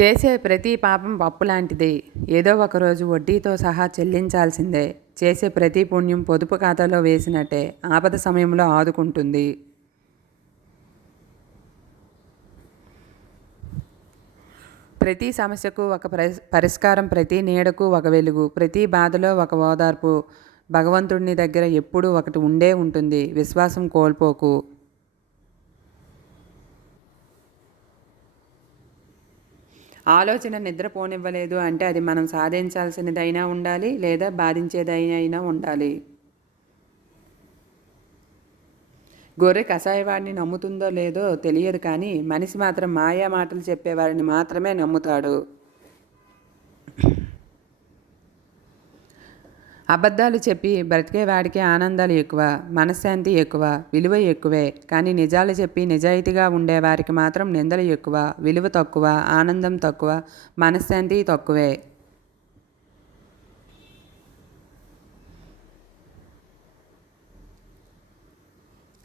చేసే ప్రతి పాపం పప్పు లాంటిదే. ఏదో ఒకరోజు వడ్డీతో సహా చెల్లించాల్సిందే. చేసే ప్రతి పుణ్యం పొదుపు ఖాతాలో వేసినట్టే ఆపద సమయంలో ఆదుకుంటుంది. ప్రతి సమస్యకు ఒక పరిష్కారం ప్రతి నీడకు ఒక వెలుగు ప్రతి బాధలో ఒక ఓదార్పు. భగవంతుడిని దగ్గర ఎప్పుడూ ఒకటి ఉండే ఉంటుంది. విశ్వాసం కోల్పోకు. ఆలోచన నిద్రపోనివ్వలేదు అంటే అది మనం సాధించాల్సినదైనా ఉండాలి లేదా బాధించేదైనా ఉండాలి. గొర్రె కషాయవాడిని నమ్ముతుందో లేదో తెలియదు కానీ మనిషి మాత్రం మాయా మాటలు చెప్పేవారిని మాత్రమే నమ్ముతాడు. అబద్ధాలు చెప్పి బ్రతికేవాడికి ఆనందాలు ఎక్కువ మనశ్శాంతి ఎక్కువ విలువ ఎక్కువే. కానీ నిజాలు చెప్పి నిజాయితీగా ఉండేవారికి మాత్రం నిందలు ఎక్కువ విలువ తక్కువ ఆనందం తక్కువ మనశ్శాంతి తక్కువే.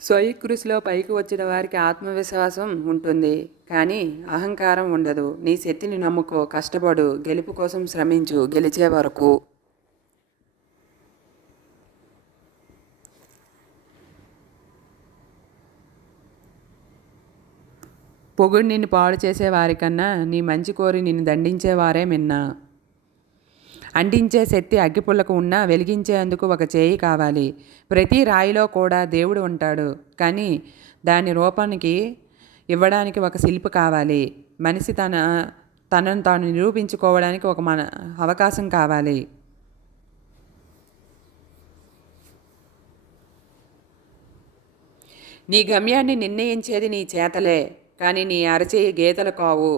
స్వయకృషిలో పైకి వచ్చిన వారికి ఆత్మవిశ్వాసం ఉంటుంది. కానీ అహంకారం ఉండదు. నీ శక్తిని నమ్ముకో కష్టపడు గెలుపు కోసం శ్రమించు గెలిచే వరకు. పొగుడు నిన్ను పాడు చేసే వారికన్నా నీ మంచి కోరి నిన్ను దండించేవారే మిన్నా. అంటించే శక్తి అగ్గిపుల్లకు ఉన్నా వెలిగించేందుకు ఒక చేయి కావాలి. ప్రతి రాయిలో కూడా దేవుడు ఉంటాడు. కానీ దాని రూపానికి ఇవ్వడానికి ఒక శిల్పి కావాలి. మనిషి తన తనను తాను నిరూపించుకోవడానికి ఒక మన అవకాశం కావాలి. నీ గమ్యాన్ని నిర్ణయించేది నీ చేతలే. కానీ నీ అరచేయి గీతలు కావు.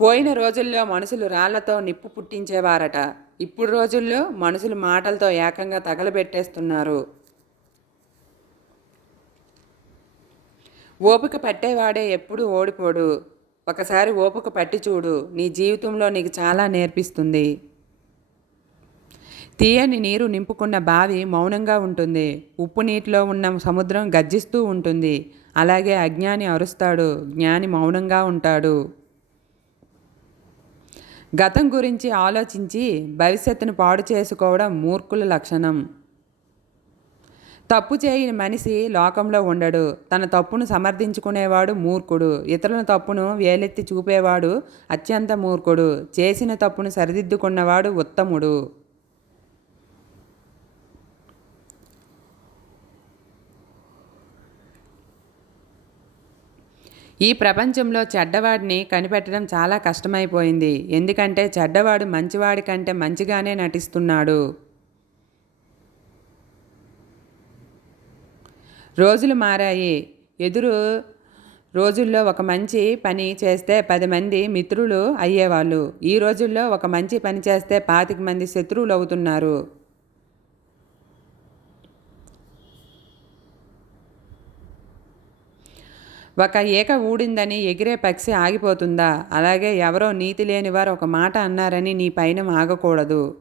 పోయిన రోజుల్లో మనుషులు రాళ్ళతో నిప్పు పుట్టించేవారట. ఇప్పుడు రోజుల్లో మనుషులు మాటలతో ఏకంగా తగలబెట్టేస్తున్నారు. ఓపిక పట్టేవాడే ఎప్పుడు ఓడిపోడు. ఒకసారి ఓపిక పట్టి చూడు నీ జీవితంలో నీకు చాలా నేర్పిస్తుంది. తీయని నీరు నింపుకున్న బావి మౌనంగా ఉంటుంది. ఉప్పు నీటిలో ఉన్న సముద్రం గర్జిస్తూ ఉంటుంది. అలాగే అజ్ఞాని అరుస్తాడు జ్ఞాని మౌనంగా ఉంటాడు. గతం గురించి ఆలోచించి భవిష్యత్తును పాడు చేసుకోవడం మూర్ఖుల లక్షణం. తప్పు చేయని మనిషి లోకంలో ఉండడు. తన తప్పును సమర్థించుకునేవాడు మూర్ఖుడు. ఇతరుల తప్పును వేలెత్తి చూపేవాడు అత్యంత మూర్ఖుడు. చేసిన తప్పును సరిదిద్దుకున్నవాడు ఉత్తముడు. ఈ ప్రపంచంలో చెడ్డవాడిని కనిపెట్టడం చాలా కష్టమైపోయింది. ఎందుకంటే చెడ్డవాడు మంచివాడి కంటే మంచిగానే నటిస్తున్నాడు. రోజులు మారాయి. ఎదురు రోజుల్లో ఒక మంచి పని చేస్తే పది మంది మిత్రులు అయ్యేవాళ్ళు. ఈ రోజుల్లో ఒక మంచి పని చేస్తే పాతిక మంది శత్రువులు అవుతున్నారు. ఒక ఏక ఊడిందని ఎగిరే పక్షి ఆగిపోతుందా? అలాగే ఎవరో నీతి లేనివారు ఒక మాట అన్నారని నీ పైన ఆగకూడదు.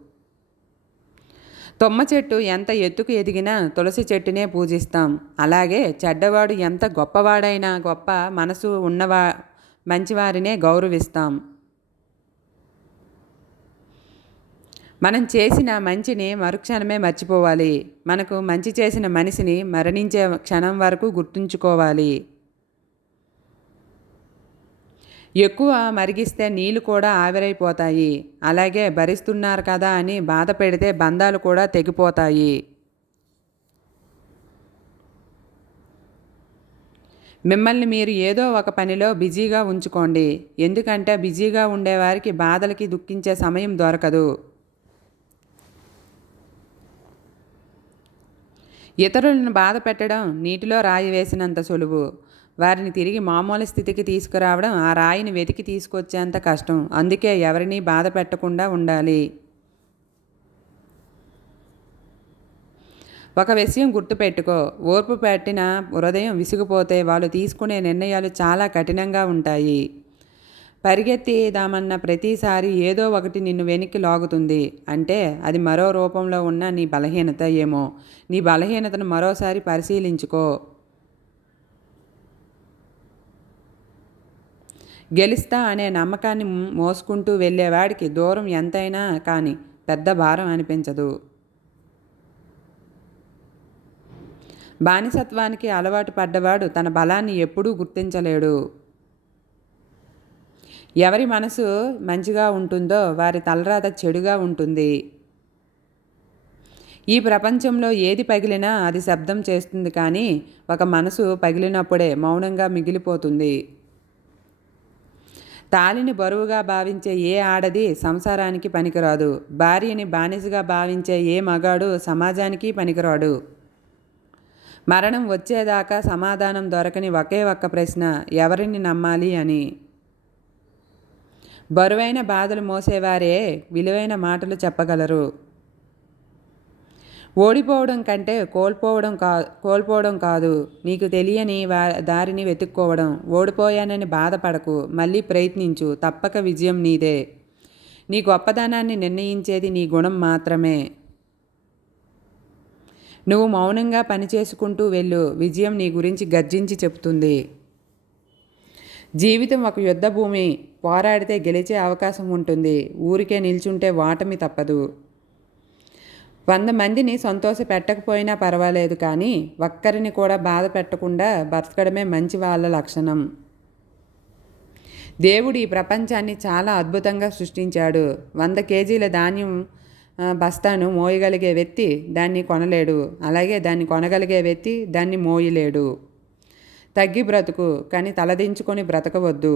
తుమ్మ చెట్టు ఎంత ఎత్తుకు ఎదిగినా తులసి చెట్టునే పూజిస్తాం. అలాగే చెడ్డవాడు ఎంత గొప్పవాడైనా గొప్ప మనసు ఉన్నవా మంచివారినే గౌరవిస్తాం. మనం చేసిన మంచిని మరుక్షణమే మర్చిపోవాలి. మనకు మంచి చేసిన మనిషిని మరణించే క్షణం వరకు గుర్తుంచుకోవాలి. ఎక్కువ మరిగిస్తే నీళ్ళు కూడా ఆవిరైపోతాయి. అలాగే భరిస్తున్నారు కదా అని బాధ పెడితే బంధాలు కూడా తెగిపోతాయి. మిమ్మల్ని మీరు ఏదో ఒక పనిలో బిజీగా ఉంచుకోండి. ఎందుకంటే బిజీగా ఉండేవారికి బాధలకి దుఃఖించే సమయం దొరకదు. ఇతరులను బాధ పెట్టడం నీటిలో రాయి వేసినంత సులువు. వారిని తిరిగి మామూలు స్థితికి తీసుకురావడం ఆ రాయిని వెతికి తీసుకొచ్చేంత కష్టం. అందుకే ఎవరిని బాధ పెట్టకుండా ఉండాలి. ఒక విషయం గుర్తుపెట్టుకో. ఓర్పు పెట్టిన హృదయం విసిగిపోతే వాళ్ళు తీసుకునే నిర్ణయాలు చాలా కఠినంగా ఉంటాయి. పరిగెత్తిదామన్న ప్రతిసారి ఏదో ఒకటి నిన్ను వెనక్కి లాగుతుంది. అంటే అది మరో రూపంలో ఉన్న నీ బలహీనత ఏమో. నీ బలహీనతను మరోసారి పరిశీలించుకో. గెలుస్తా అనే నమ్మకాన్ని మోసుకుంటూ వెళ్ళేవాడికి దూరం ఎంతైనా కానీ పెద్ద భారం అనిపించదు. బానిసత్వానికి అలవాటు పడ్డవాడు తన బలాన్ని ఎప్పుడూ గుర్తించలేడు. ఎవరి మనసు మంచిగా ఉంటుందో వారి తలరాత చెడుగా ఉంటుంది. ఈ ప్రపంచంలో ఏది పగిలినా అది శబ్దం చేస్తుంది కానీ ఒక మనసు పగిలినప్పుడే మౌనంగా మిగిలిపోతుంది. తాలిని బరువుగా భావించే ఏ ఆడది సంసారానికి పనికిరాదు. భార్యని బానిసగా భావించే ఏ మగాడు సమాజానికి పనికిరాడు. మరణం వచ్చేదాకా సమాధానం దొరకని ఒకే ఒక్క ప్రశ్న ఎవరిని నమ్మాలి అని. బరువైన బాధలు మోసేవారే విలువైన మాటలు చెప్పగలరు. ఓడిపోవడం కంటే కోల్పోవడం కా కోల్పోవడం కాదు. నీకు తెలియని వా దారిని వెతుక్కోవడం. ఓడిపోయానని బాధపడకు. మళ్ళీ ప్రయత్నించు. తప్పక విజయం నీదే. నీ గొప్పదనాన్ని నిర్ణయించేది నీ గుణం మాత్రమే. నువ్వు మౌనంగా పనిచేసుకుంటూ వెళ్ళు. విజయం నీ గురించి గర్జించి చెప్తుంది జీవితం ఒక యుద్ధభూమి. పోరాడితే గెలిచే అవకాశం ఉంటుంది. ఊరికే నిల్చుంటే వాటమి తప్పదు. వంద మందిని సంతోష పెట్టకపోయినా పర్వాలేదు కానీ ఒక్కరిని కూడా బాధ పెట్టకుండా బ్రతకడమే మంచి వాళ్ళ లక్షణం. దేవుడు ఈ ప్రపంచాన్ని చాలా అద్భుతంగా సృష్టించాడు. వంద కేజీల ధాన్యం బస్తాను మోయగలిగే వ్యక్తి దాన్ని కొనలేడు. అలాగే దాన్ని కొనగలిగే వ్యక్తి దాన్ని మోయలేడు. తగ్గి బ్రతుకు కానీ తలదించుకొని బ్రతకవద్దు.